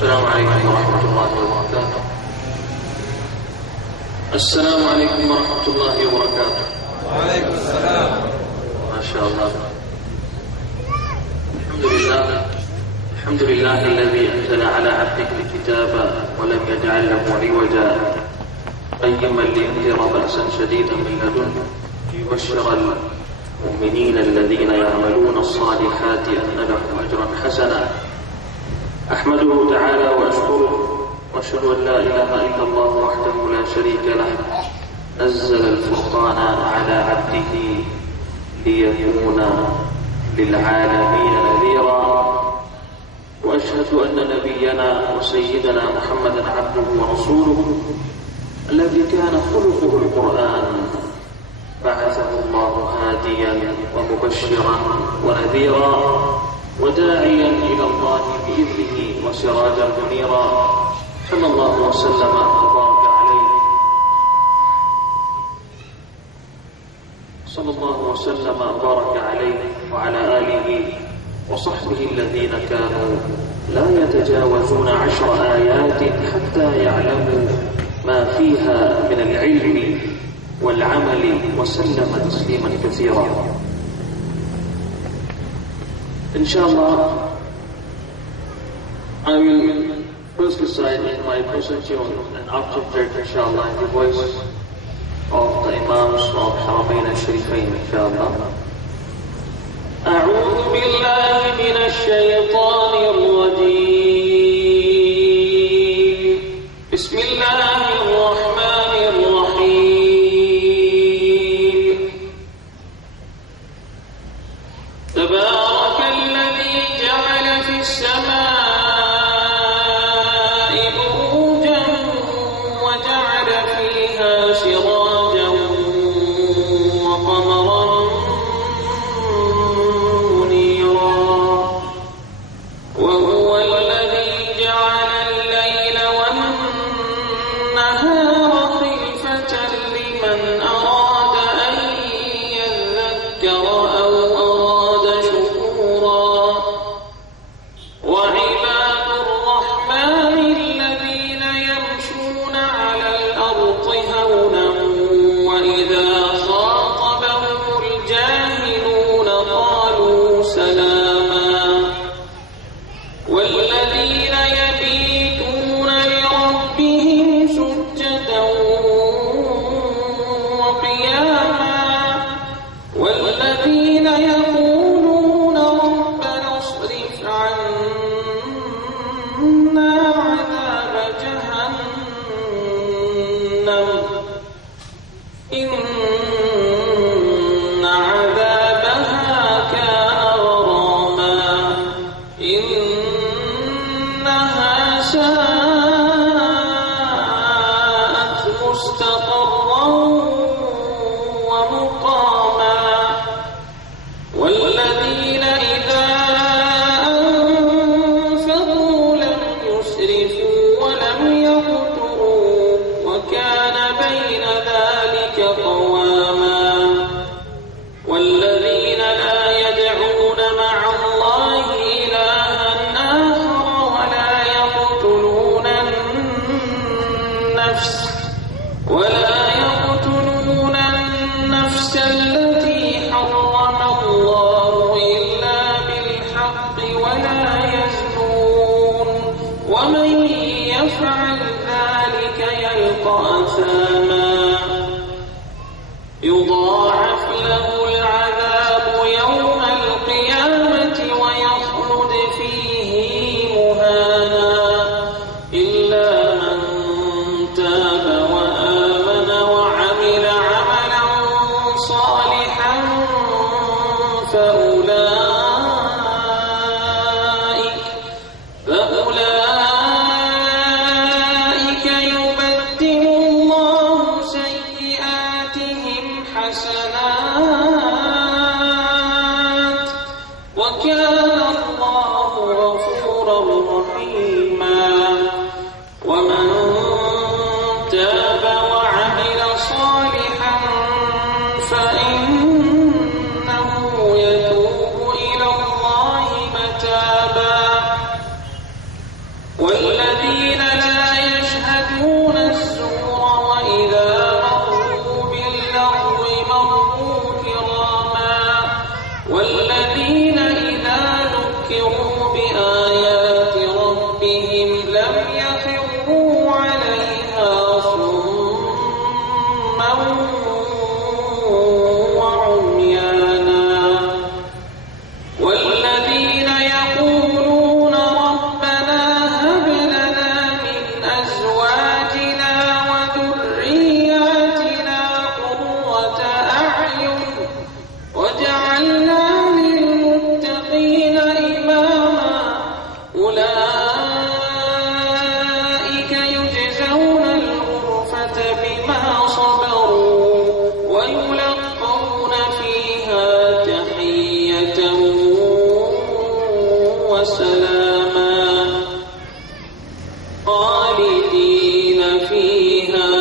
السلام عليكم ورحمة الله وبركاته. السلام عليكم ورحمة الله وبركاته. وعليكم السلام. ما شاء الله. الحمد لله الذي أنزل على عبده الكتاب ولم يجعل له عوجا قيما لينذر بأسا شديدا من لدنه ليبشر المؤمنين الذين يعملون الصالحات أن لهم أجرا حسنا. أحمده تعالى وأشكره وأشهد أن لا إله إلا الله وحده لا شريك له نزل الفرقان على عبده ليكون للعالمين نذيرا. وأشهد أن نبينا وسيدنا محمدا عبده ورسوله الذي كان خلقه القرآن بعثه الله هاديا ومبشرا ونذيرا وداعيا إلى الله بإذنه وسراجا منيرا. صلى الله وسلم وبارك عليه وعلى آله وصحبه الذين كانوا لا يتجاوزون 10 آيات حتى يعلموا ما فيها من العلم والعمل وسلم تسليما كثيرا. إن شاء الله I will first recite in my presentation an object, inshallah, in the voice of the Imams of Haramain al-Sharifain, inshallah. أعوذ بالله من الشيطان الرجيم. بسم الله الرحمن الرحيم. تبارك الذي جعل في السماء بروجا وجعل فيها سراجا وقمرا وهو الذي جعل الليل والنهار خلفة لمن أراد أن يذكر أو أراد شكورا. وعباد الرحمن الذين يمشون على الأرض هونا وإذا خاطبهم الجاهلون قالوا سلاما. والذين يبيتون لربهم سجدا وقياما والذين يقولون ربنا اصرف عنا عذاب جهنم إن عذابها كان غراما إنها ساءت مستقرا ومقاما. والذين إذا أنفقوا لم يسرفوا ولم يقتروا وكان بين ذلك قواما. والذين لا يدعون مع الله إلها آخر ولا يقتلون النفس التي حرم الله إلا بالحق ولا يزنون ومن يفعل ذلك يلقى أثاما يضاعف له العذاب يوم القيامة ويخلد فيه مهانا إلا من تاب وآمن وعمل عملا صالحا فأولئك يبدل الله سيئاتهم حسنات وكان الله غفورا رحيما. ومن تاب وعمل صالحا فإنه يتوب إلى الله متابا. والذين وسلاما خالدين فيها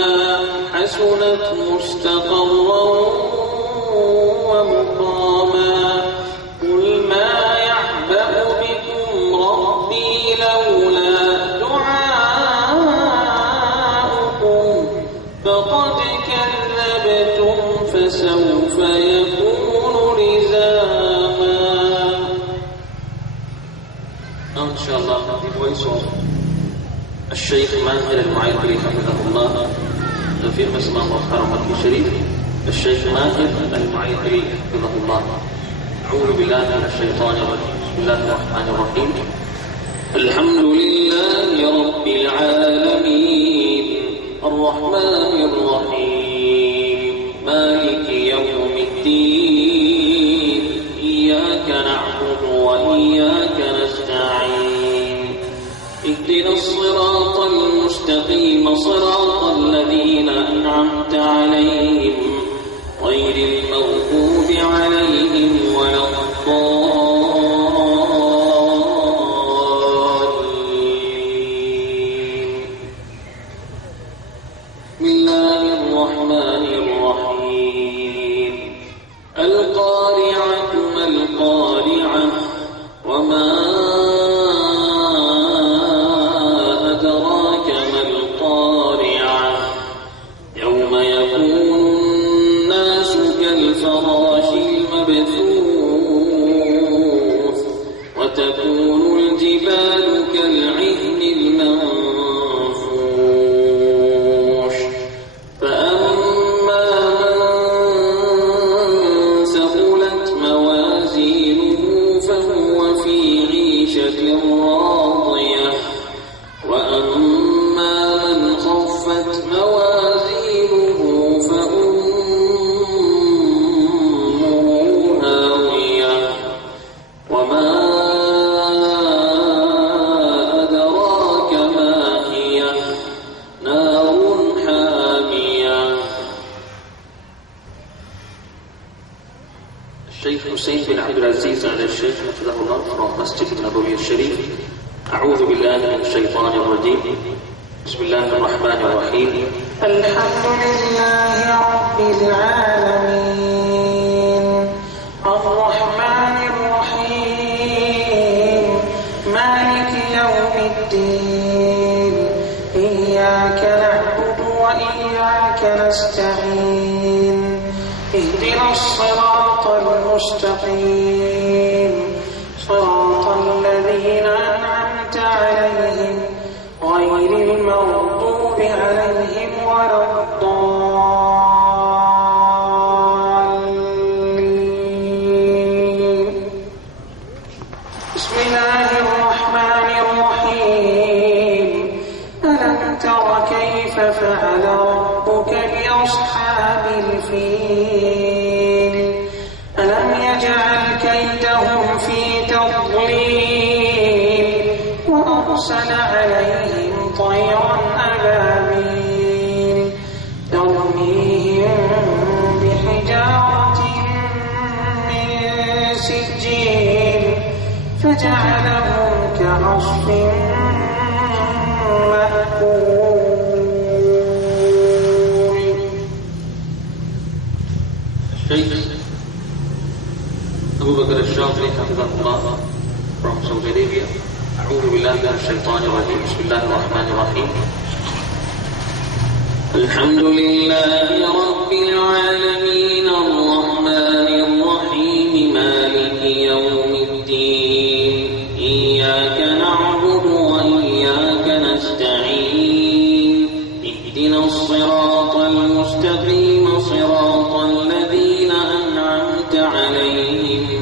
حسنت مستقرا ومقاما قل ما يعبأ بكم ربي لولا دعاؤكم فقد كذبتم فسوف يكون لزاما. إن شاء الله the voice of الشيخ ماهر المعيقري حفظه الله في مسمى مؤخرا في شريف الشيخ ماهر المعيقري حفظه الله. أعوذ بالله من الشيطان الرجيم. بسم الله الرحمن الرحيم. الحمد لله رب العالمين الرحمن الرحيم مالك يوم الدين إياك نعبد وإياك نستعين اهدنا الصراط المستقيم صراط الذين أنعمت عليهم غير المغضوب عليهم ولا الضالين. بسم الله الرحمن الرحيم. القارعة ما القارعة وما أدراك ما القارعة يوم يكون الناس كالفراش المبثوث وتكون الجبال كالعهن المنفوش فأما من ثقلت موازينه فهو في عيشة راضية وأما من خفت موازينه فأمه هاوية وما أدراك ما هي نار حامية. الشيخ حسين بن عبد العزيز على الشيخ حفظه الله from مسجد النبوي الشريف. أعوذ بالله من الشيطان الرجيم. بسم الله الرحمن الرحيم. الحمد لله رب العالمين الرحمن الرحيم مالك يوم الدين إياك نعبد وإياك نستعين اهدنا الصراط المستقيم صراط الذين أنعمت عليهم غير المغضوب عليهم ولا الضالين. بسم الله الرحمن الرحيم. ألم تر كيف فعل ربك بأصحاب الفيل ألم يجعل كيدهم في تضليل وأرسل عليهم طيرا أبابيل ترميهم بحجارة من سجيل فجعلهم كعصف مأكول. الشيخ أبو بكر الشاطري حفظه الله from Saudi Arabia. أعوذ بالله من الشيطان الرجيم. بسم الله الرحمن الرحيم. الحمد لله رب العالمين الرحمن الرحيم مالك يوم الدين إياك نعبد وإياك نستعين اهدنا الصراط المستقيم صراط الذين أنعمت عليهم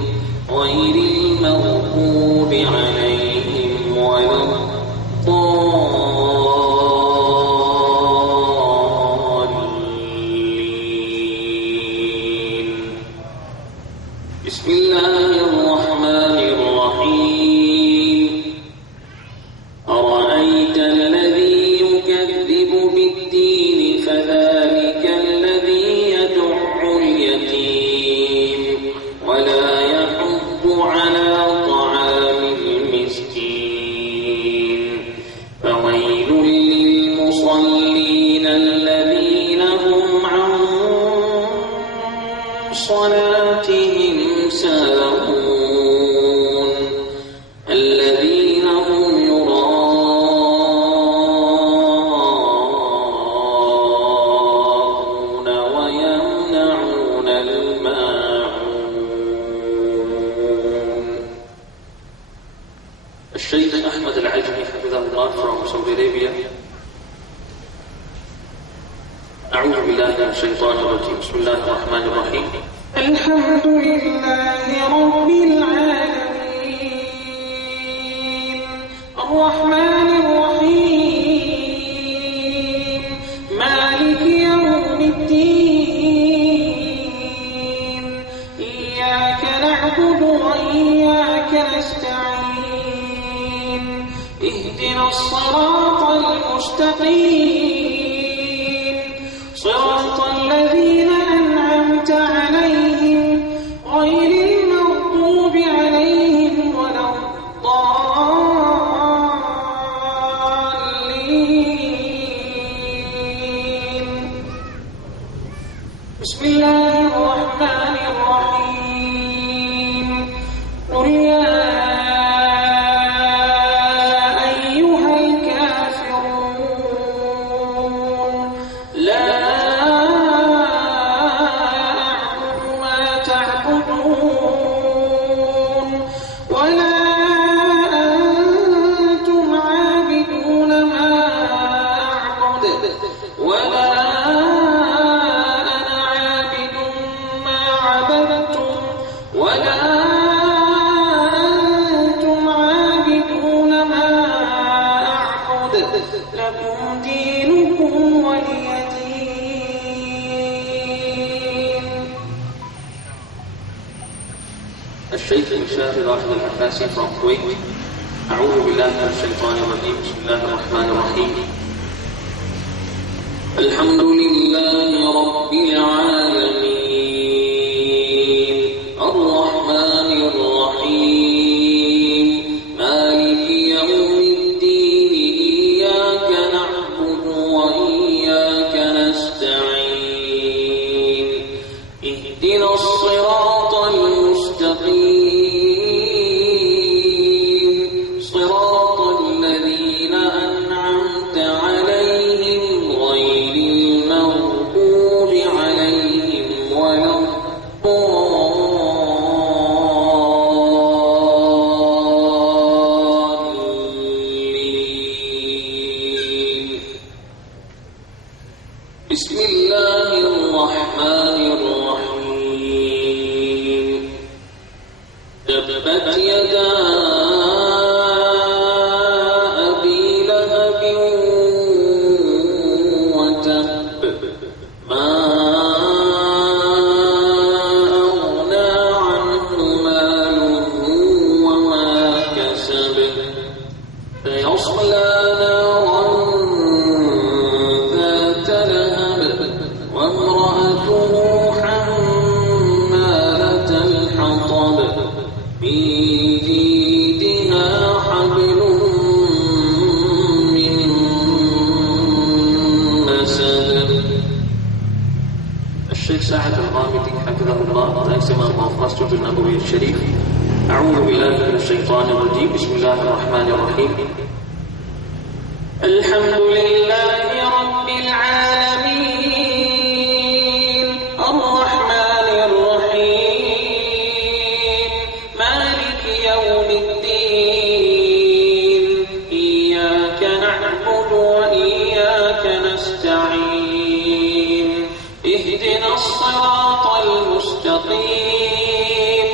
غير المغضوب عليهم ولا الضالين. بسم الله الرحمن الشيخ أحمد العجمي حفظه الله from Saudi Arabia. أعوذ بالله من الشيطان الرجيم. بسم الله الرحمن الرحيم. الحمد لله رب العالمين الرحمن الرحيم مالك يوم الدين إياك نعبد وإياك نستعين اهدنا الصراط المستقيم صراط الذين أنعمت عليهم غير المغضوب عليهم ولا الضالين. بسم الله الرحمن الرحيم. قل يا أيها الكافرون لا ولا أنتم عابدون ما أعبد ولا أنا عابد ما عبدتم ولا أنتم عابدون ما أعبد لكم دينكم ولي دين. الشيخ المشاهد راشد العباسي from Kuwait. أعوذ بالله من الشيطان الرجيم. بسم الله الرحمن الرحيم. الحمد لله رب العالمين الرحمن الرحيم مالك يوم الدين إياك نعبد وإياك نستعين اهدنا الصراط المستقيم صراط الذين أنعمت عليهم غير المغضوب عليهم ولا الضالين. بسم الله الرحمن الرحيم. تبت يدا أبي لهب وتب ما أغنى عنه ماله وما كسب سيصلى نارا ذات لهب وامرأته حمالة الحطب في جيدها حبل من مسد. الشيخ سعد الغامدي حفظه الله رئيس مرمى مسجد النبوي الشريف. أعوذ بالله من الشيطان الرجيم. بسم الله الرحمن الرحيم. الحمد لله رب العالمين الرحمن الرحيم مالك يوم الدين إياك نعبد وإياك نستعين اهدنا الصراط المستقيم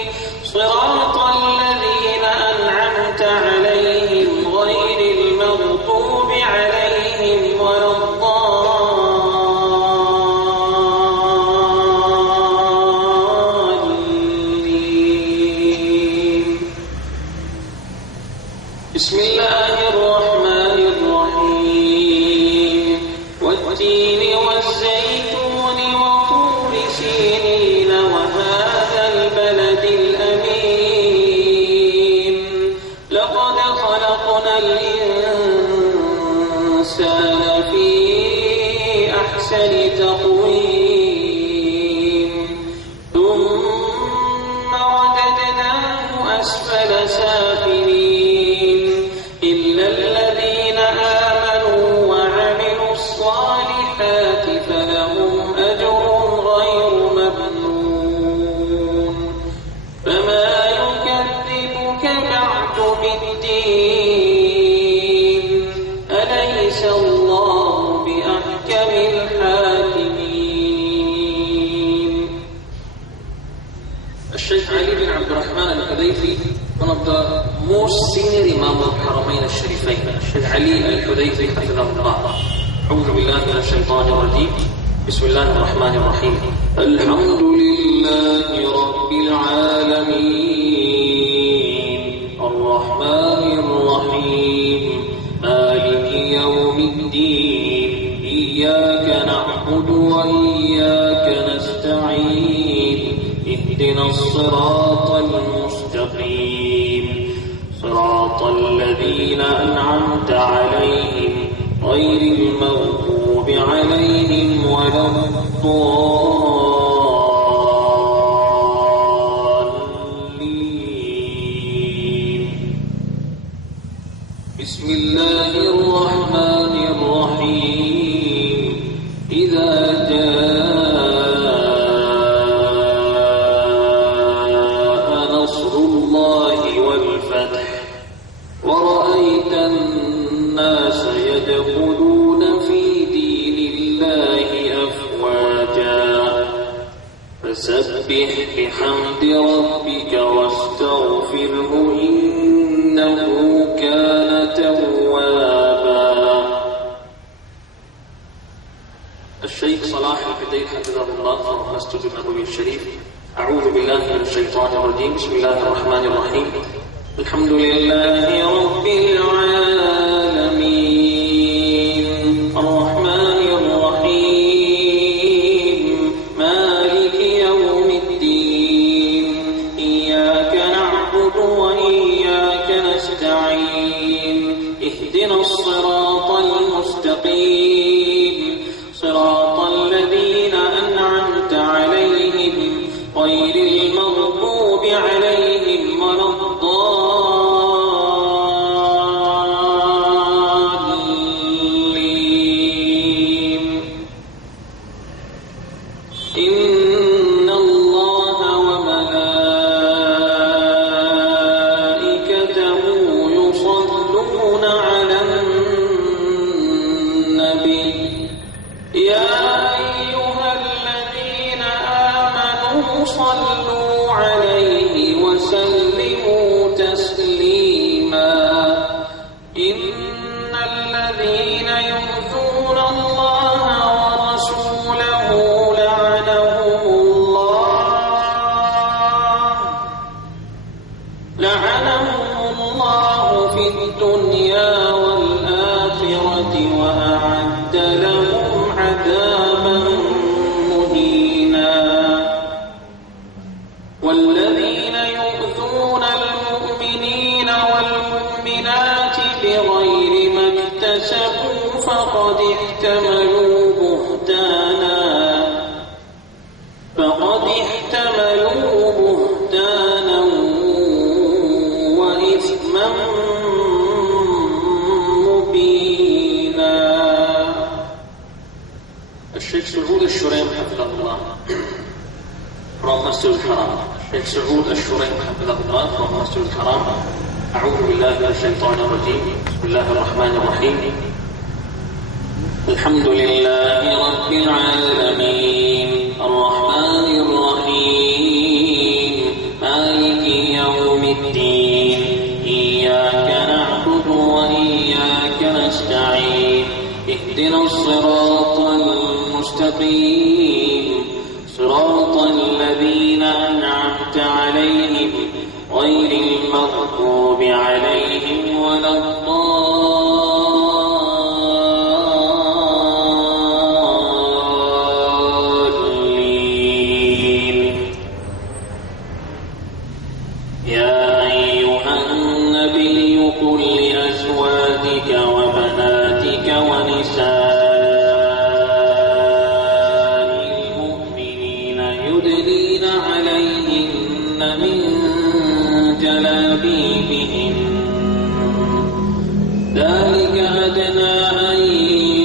صراط الذين أنعمت عليهم غير المغضوب عليهم ولا الضالين. بسم الله الرحمن الرحيم. والتين والزيتون وطور سينين وهذا البلد الأمين لقد خلقنا الإنسان في أحسن تقويم ثم رددناه أسفل سافلين إلا الذين آمنوا وعملوا الصالحات فلهم أجر غير ممنون. فما يكذبك بعد بالدين senior Imam al-Haramain al-Sharifain, Sheikh Ali al-Hudayfi hafidhahullah. أعوذ بالله من الشيطان الرجيم. بسم الله الرحمن الرحيم. الحمد لله رب العالمين الرحمن الرحيم مالك يوم الدين إياك نعبد وإياك نستعين اهدنا الصراط المستقيم صراط الذين أنعمت عليهم غير المغضوب عليهم ولا الضالين. بسم الله الرحمن الرحيم. إذا جاء نصر الله والفتح ورأيت الناس يدخلون في دين الله أفواجا فسبح بحمد ربك واستغفره إنه كان توابا. الشيخ صلاح الحديث حفظه الله في المسجد النبوي الشريف. أعوذ بالله من الشيطان الرجيم. بسم الله الرحمن الرحيم. الحمد لله رب العالمين الرحمن الرحيم مالك يوم الدين إياك نعبد وإياك نستعين اهدنا الصراط المستقيم صراط الذين أنعمت عليهم غير المغضوب عليهم ولا الضالين. إن الله وملائكته يصلون على النبي يا أيها الذين آمنوا صلوا عليه وسلموا تسليما. إن الذين يؤذون الله ورسوله لعنهم الله في الدنيا والآخرة وأعد لهم عذابا مهينا. والذين يؤذون المؤمنين والمؤمنات بغير ما اكتسبوا فقد احتملوا بهتانا وإثما مبينا. الشيخ سعود الشريم حفظه الله from Masjid al-Haram. Sheikh Saud al-Shuraim hafidhahullah from Masjid al-Haram. أعوذ بالله من الشيطان الرجيم. بسم الله الرحمن الرحيم. الحمد لله رب العالمين الرحمن الرحيم مالك يوم الدين إياك نعبد وإياك نستعين اهدنا الصراط المستقيم صراط الذين أنعمت عليهم غير المغضوب عليهم ولا الضالين. يا أيها النبي قل لأزواجك وبناتك ونساء المؤمنين يدنين عليهن من جلابيبهن ذلك أدنى أن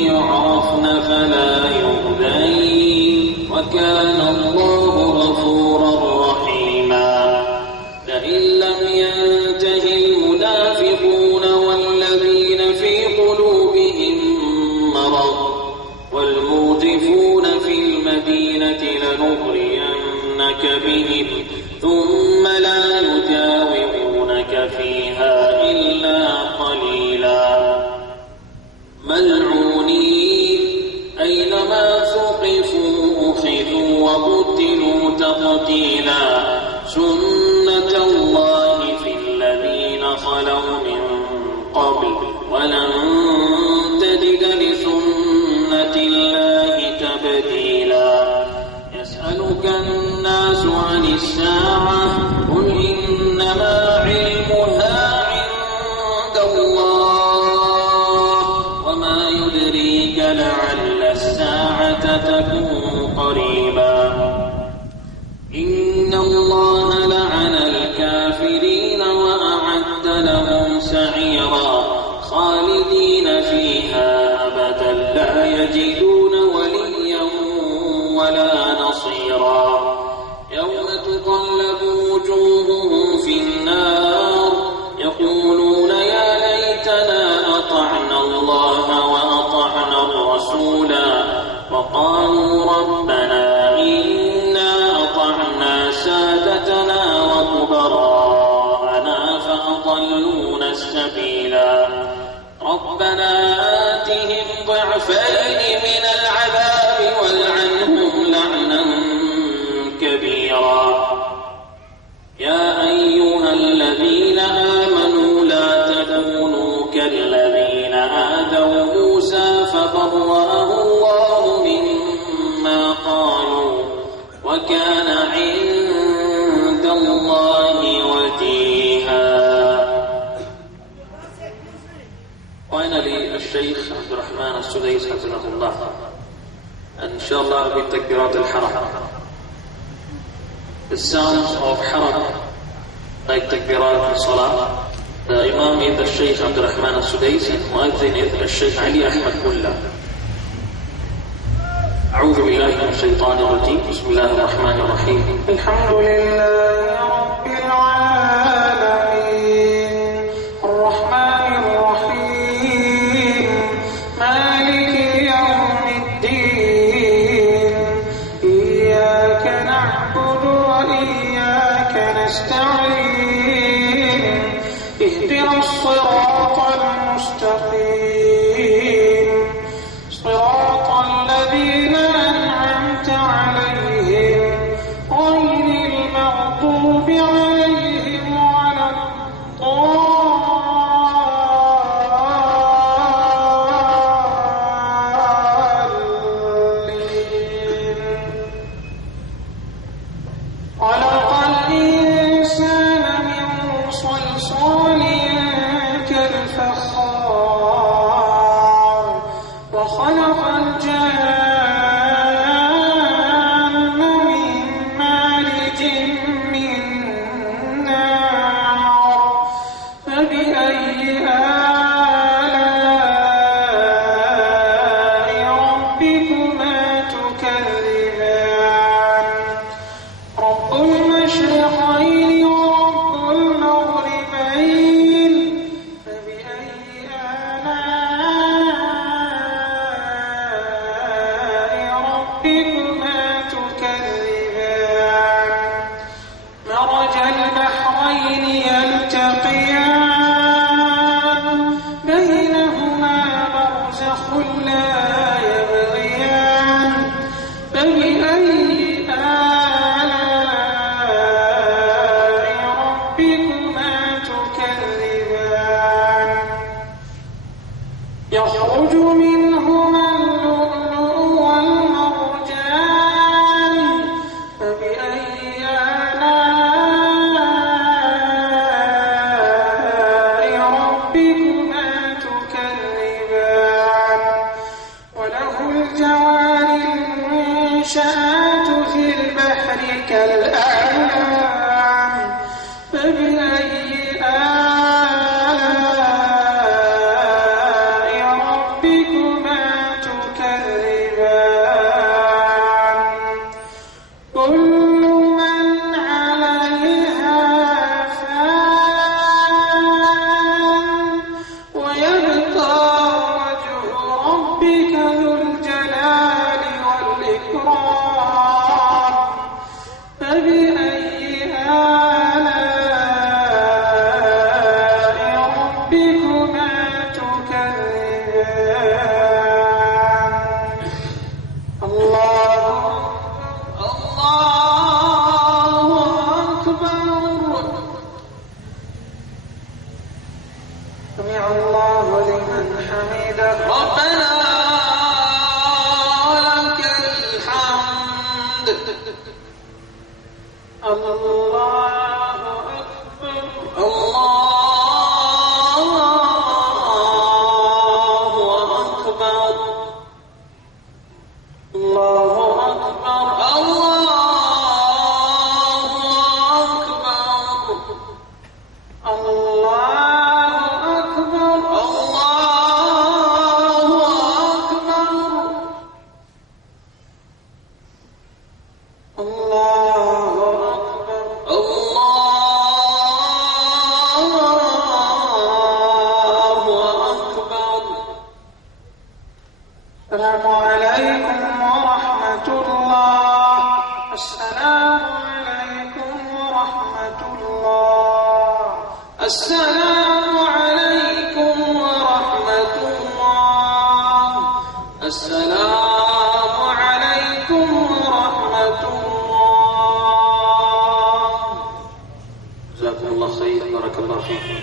يعرفن فلا يؤذين وكان الله غفورا رحيما. فإن لم ينته المنافقون والذين في قلوبهم مرض والمرجفون في المدينة لنغرينك بهم ثم لا يجاورونك فيها سبيلا سنة الله في الذين خلوا من قبل ولن تجد لسنة الله تبديلا يسألك الناس عن الساعة قل إنما علمها عند الله وما يدريك لعل الساعة تكون قريبا إن الله لعن الكافرين وأعد لهم سعيرا خالدين فيها أبدا لا يجدون وليا ولا نصيرا يوم تقلب وجوههم في النار يقولون يا ليتنا أطعنا الله وأطعنا الرسولا وقالوا ربنا إنا أطعنا سادتنا وكبراءنا فأضلونا السبيلا ربنا آتهم ضعفين من العذاب والعنهم لعنا كبيرا يا أيها الذين آمنوا لا تكونوا كالذين آذوا موسى فبرأه الله مما قالوا وكان عند الله وجيها. Finally, الشيخ عبد الرحمن السديس حفظه الله إن شاء الله بتكبيرات الحرم. The sounds of haram like تكبيرات الصلاة. The Imam is the Shaykh Abdul Rahman al-Sudais and Muazzin is the Shaykh Ali Ahmad Mullah. أعوذ بالله من الشيطان الرجيم بسم الله الرحمن الرحيم الحمد لله رب العالمين الرحمن الرحيم مالك يوم الدين إياك نعبد وإياك نستعين اهدنا الصراط المستقيم صراط الذين أنعمت عليهم غير المغضوب عليهم ولا الضالين خلق الإنسان من صلصال كالفخار وخلق الجان من مارج من نار فبأي آلاء ربكما تكذبان رب المشرقين ورب المغربين فبأي آلاء ربكما تكذبان مرج البحرين يلتقيان بينهما برزخ لا يبغيان فبأي آلاء ربكما تكذبان يخرج منهما اللؤلؤ والمرجان فبأي آلاء ربكما تكذبان وله الجوار المنشآت في البحر كالأعلام فبأي آلاء ربكما تكذبان كل من عليها فان ويبقى وجه ربك ذو الجلال والإكرام فبأي آلاء ربكما تكذبان الله سمع الله لمن حمده ربنا ولك الحمد. الله أكبر الله أكبر الله أكبر السلام عليكم ورحمة الله. السلام عليكم ورحمة الله. السلام عليكم ورحمة الله. السلام عليكم ورحمة الله. جزاكم الله خير، بارك الله فيكم.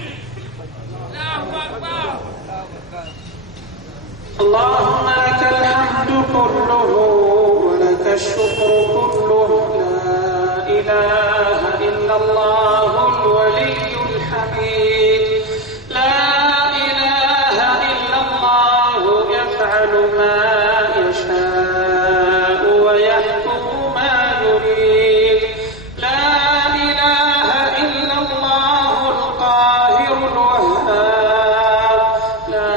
اللهم لك الحمد كله ولك الشكر كله. لا إله إلا الله الولي الحميد. لا إله إلا الله يفعل ما يشاء ويحكم ما يريد. لا إله إلا الله القاهر الوهاب. لا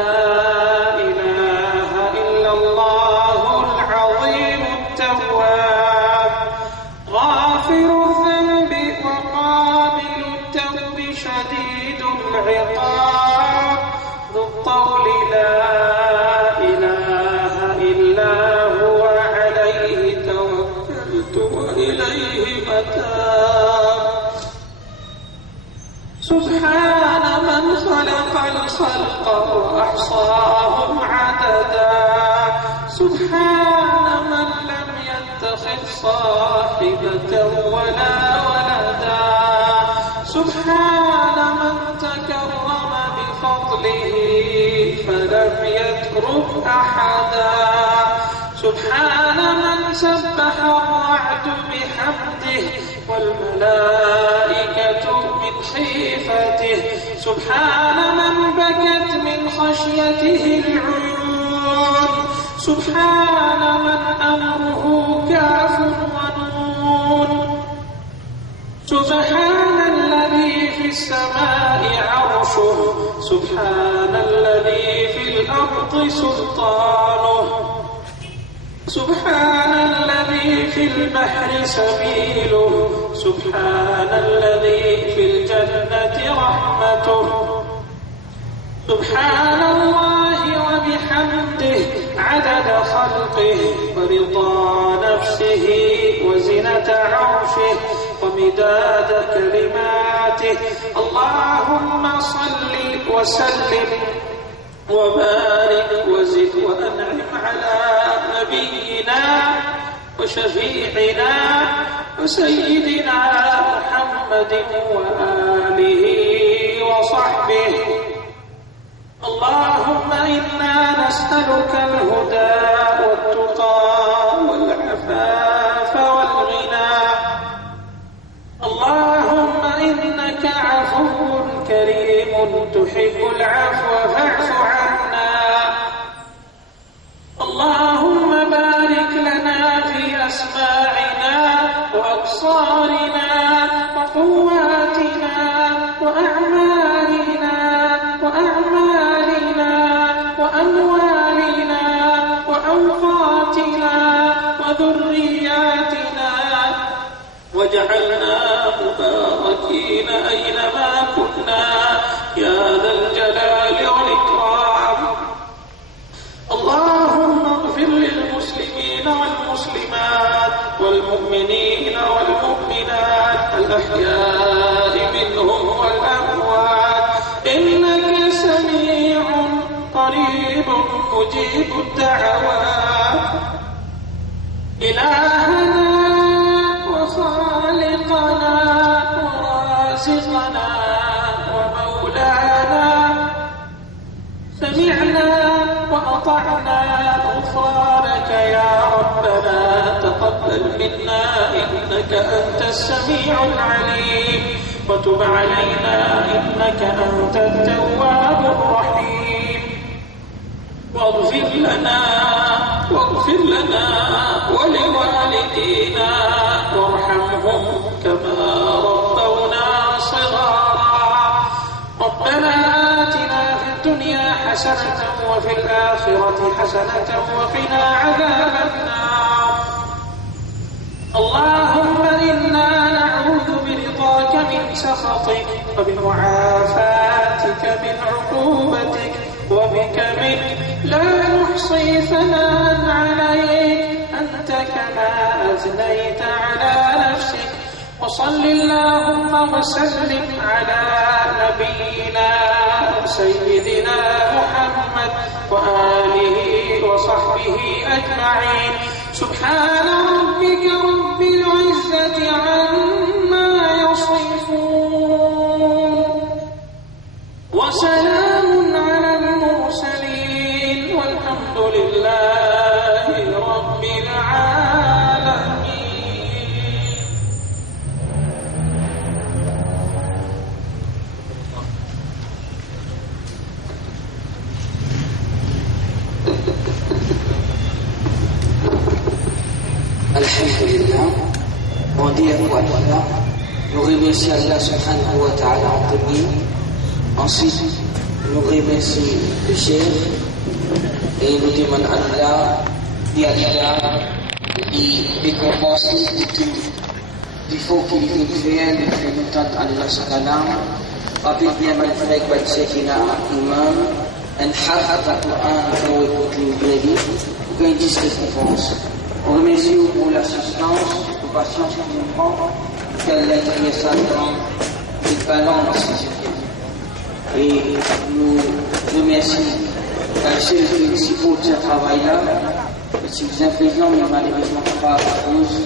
إله إلا الله العظيم التواب. غافر الذنب وقابل التوب شديد العقاب. ذو الطول لا إله إلا هو عليه توكلت وإليه متاب. سبحان من خلق الخلق وأحصاهم عددا. سبحان من لم يتخذ صاحبة ولا ولدا. سبحان من تكرم بفضله فلم يترك أحدا. سبحان من سبح الرعد بحمده والملائكة من خيفته. سبحان من بكت من خشيته العيون. سبحان من أمره كاف ونون. سبحان الذي في السماء عرشه. سبحان الذي في الأرض سلطانه. سبحان الذي في البحر سبيله. سبحان الذي في الجنة رحمته. سبحان الله وبحمده عدد خلقه ورضا نفسه وزنة عرشه ومداد كلماته. اللهم صل وسلم وبارك وزد وأنعم على نبينا وشفيعنا وسيدنا محمد وآله وصحبه. اللهم إنا نسألك الهدى والتقى والعفاف والغنى. اللهم إنك عفو كريم تحب العفو فاعف عنا. اللهم بارك لنا في أسماعنا وأبصارنا وقواتنا وأعمالنا وأموالنا وأوقاتنا وذرياتنا واجعلنا مباركين أينما كنا يا ذا الجلال والإكرام. اللهم اغفر للمسلمين والمسلمات والمؤمنين والمؤمنات الأحياء منهم والأموات إنك سميع قريب مجيب الدعوات. إلهنا وخالقنا ورازقنا ومولانا قطعنا غفرانك يا ربنا تقبل منا إنك أنت السميع العليم وتب علينا إنك أنت التواب الرحيم واغفر لنا ولوالدينا وارحمهم كما ربونا صغارا ربنا آتنا في الدنيا حسنة وفي الآخرة حسنة وقنا عذاب النار اللهم إنا نعوذ برضاك من سخطك وبمعافاتك من عقوبتك وبك منك لا نحصي ثناء عليك أنت كما أثنيت على نفسك وصل اللهم وسلم على نبينا سيدنا محمد وآله وصحبه أجمعين سبحان ربك رب العزة عما يصفون وسلام على المرسلين والحمد لله رب العالمين. Alhamdulillah, on dit à Allah, nous remercions Allah subhanahu wa ta'ala en premier, ensuite nous remercions le chef et nous demandons à Allah il récompense tout du faux qu'il fait nous tente Allah subhanahu Rapid bien malgré que chef il a un imam un hafid al-Qur'an pour écouter une prédit ou une récompense. On remercie pour l'assistance, pour la patience qu'il nous prend, qu'elle est très savante et balance. Et nous remercions chez le principal de ce travail-là. C'est une imprésion, mais malheureusement pas à cause